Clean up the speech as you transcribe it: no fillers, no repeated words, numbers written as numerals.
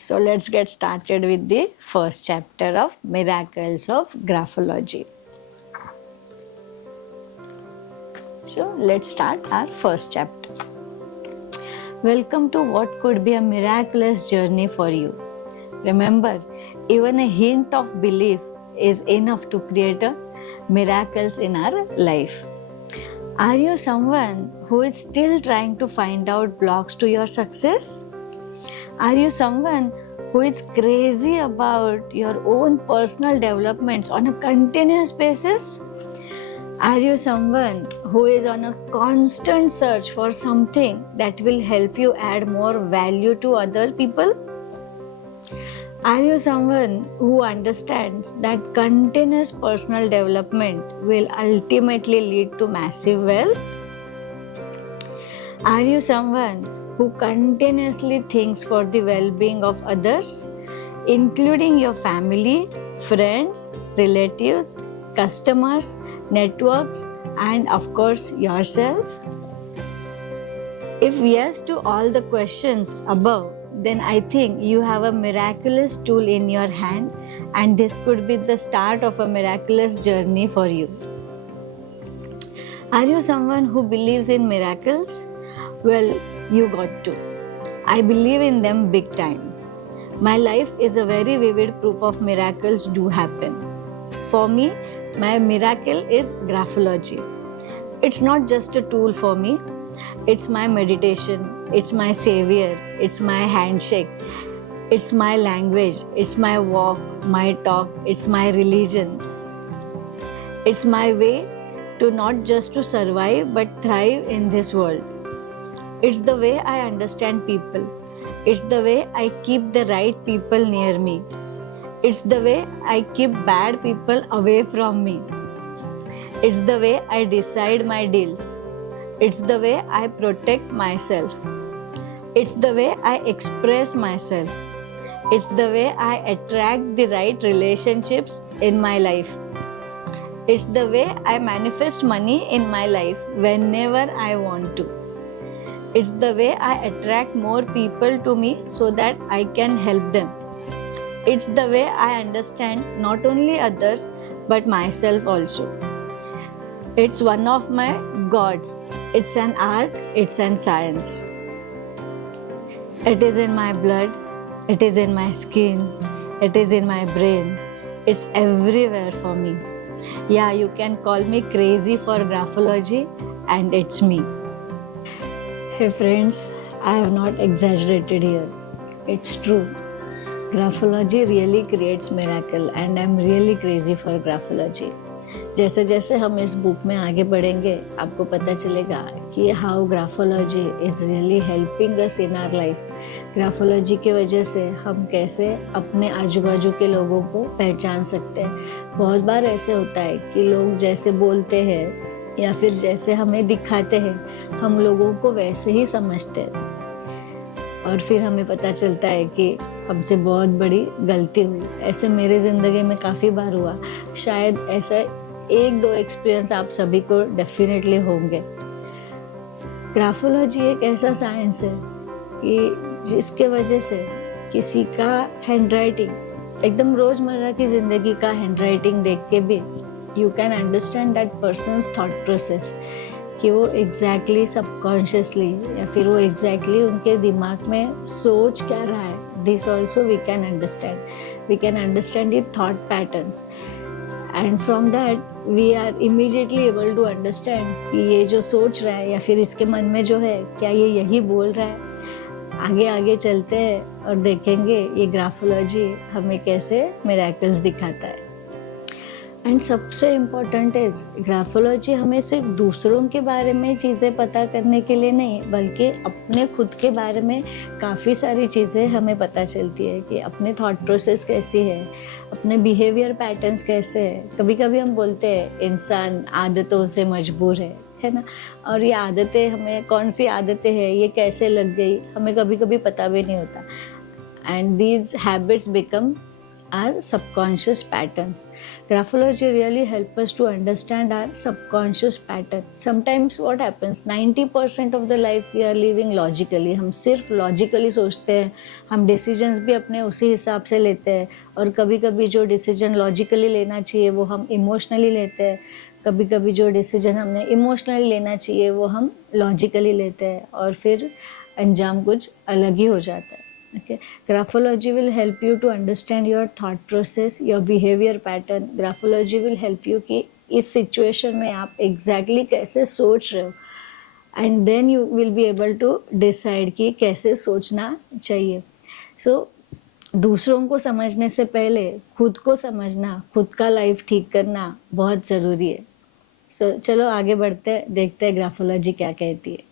So let's get started with the first chapter of Miracles of Graphology. So let's start our first chapter. Welcome to what could be a miraculous journey for you. Remember, even a hint of belief is enough to create a miracles in our life. Are you someone who is still trying to find out blocks to your success? Are you someone who is crazy about your own personal developments on a continuous basis? Are you someone who is on a constant search for something that will help you add more value to other people? Are you someone who understands that continuous personal development will ultimately lead to massive wealth? Are you someone who continuously thinks for the well-being of others, including your family, friends, relatives, customers, networks, and of course yourself? If yes to all the questions above, then I think you have a miraculous tool in your hand, and this could be the start of a miraculous journey for you. Are you someone who believes in miracles? Well, you got to. I believe in them big time. My life is a very vivid proof of miracles do happen. For me, my miracle is graphology. It's not just a tool for me. It's my meditation, it's my savior, it's my handshake, it's my language, it's my walk, my talk, it's my religion. It's my way to not just to survive but thrive in this world. It's the way I understand people. It's the way I keep the right people near me. It's the way I keep bad people away from me. It's the way I decide my deals. It's the way I protect myself. It's the way I express myself. It's the way I attract the right relationships in my life. It's the way I manifest money in my life whenever I want to. It's the way I attract more people to me so that I can help them. It's the way I understand not only others but myself also. It's one of my gods. It's an art, it's an science. It is in my blood, it is in my skin, it is in my brain. It's everywhere for me. Yeah, you can call me crazy for graphology, and it's me. Hey friends, I have not exaggerated here. It's true. Graphology really creates miracle, and I'm really crazy for graphology. जैसे जैसे हम इस book में आगे बढ़ेंगे, आपको पता चलेगा कि how graphology is really helping us in our life. Graphology की वजह से हम कैसे अपने आजू बाजू के लोगों को पहचान सकते हैं. बहुत बार ऐसे होता है कि लोग जैसे बोलते हैं या फिर जैसे हमें दिखाते हैं, हम लोगों को वैसे ही समझते हैं, और फिर हमें पता चलता है कि हमसे बहुत बड़ी गलती हुई. ऐसे मेरे ज़िंदगी में काफ़ी बार हुआ. शायद ऐसा एक दो एक्सपीरियंस आप सभी को डेफिनेटली होंगे. ग्राफोलॉजी एक ऐसा साइंस है कि जिसके वजह से किसी का हैंडराइटिंग, एकदम रोज़मर्रा की ज़िंदगी का हैंडराइटिंग देख के भी you can understand that persons thought process, कि वो एग्जैक्टली सबकॉन्शियसली या फिर वो एग्जैक्टली उनके दिमाग में सोच क्या रहा है. This also we can understand. We can understand the thought patterns, and from that we are immediately able to understand कि ये जो सोच रहा है या फिर इसके मन में जो है, क्या ये यही बोल रहा है. आगे आगे चलते हैं और देखेंगे ये ग्राफोलॉजी हमें कैसे मिरेकल्स दिखाता है. एंड सबसे इम्पोर्टेंट इज ग्राफोलॉजी हमें सिर्फ दूसरों के बारे में चीज़ें पता करने के लिए नहीं, बल्कि अपने खुद के बारे में काफ़ी सारी चीज़ें हमें पता चलती है कि अपने थॉट प्रोसेस कैसी है, अपने बिहेवियर पैटर्न्स कैसे है. कभी कभी हम बोलते हैं इंसान आदतों से मजबूर है ना, और ये आदतें हमें कौन सी आदतें हैं, ये कैसे लग गई, हमें कभी कभी पता भी नहीं होता. And these habits become our subconscious patterns. Graphology really helps us to understand our subconscious pattern. Sometimes what happens, 90% of the life we are living logically. हम सिर्फ logically सोचते हैं, हम decisions भी अपने उसी हिसाब से लेते हैं, और कभी कभी जो decision logically लेना चाहिए वो हम emotionally लेते हैं, कभी कभी जो डिसीजन हमने इमोशनली लेना चाहिए वो हम लॉजिकली लेते हैं, और फिर अंजाम कुछ अलग ही हो जाता है. Okay, graphology will help you to understand your thought process, your behavior pattern. Graphology will help you कि इस situation में आप exactly कैसे सोच रहे हो, and then you will be able to decide कि कैसे सोचना चाहिए. So दूसरों को समझने से पहले खुद को समझना, खुद का लाइफ ठीक करना बहुत ज़रूरी है. So चलो आगे बढ़ते हैं, देखते हैं ग्राफोलॉजी क्या कहती है.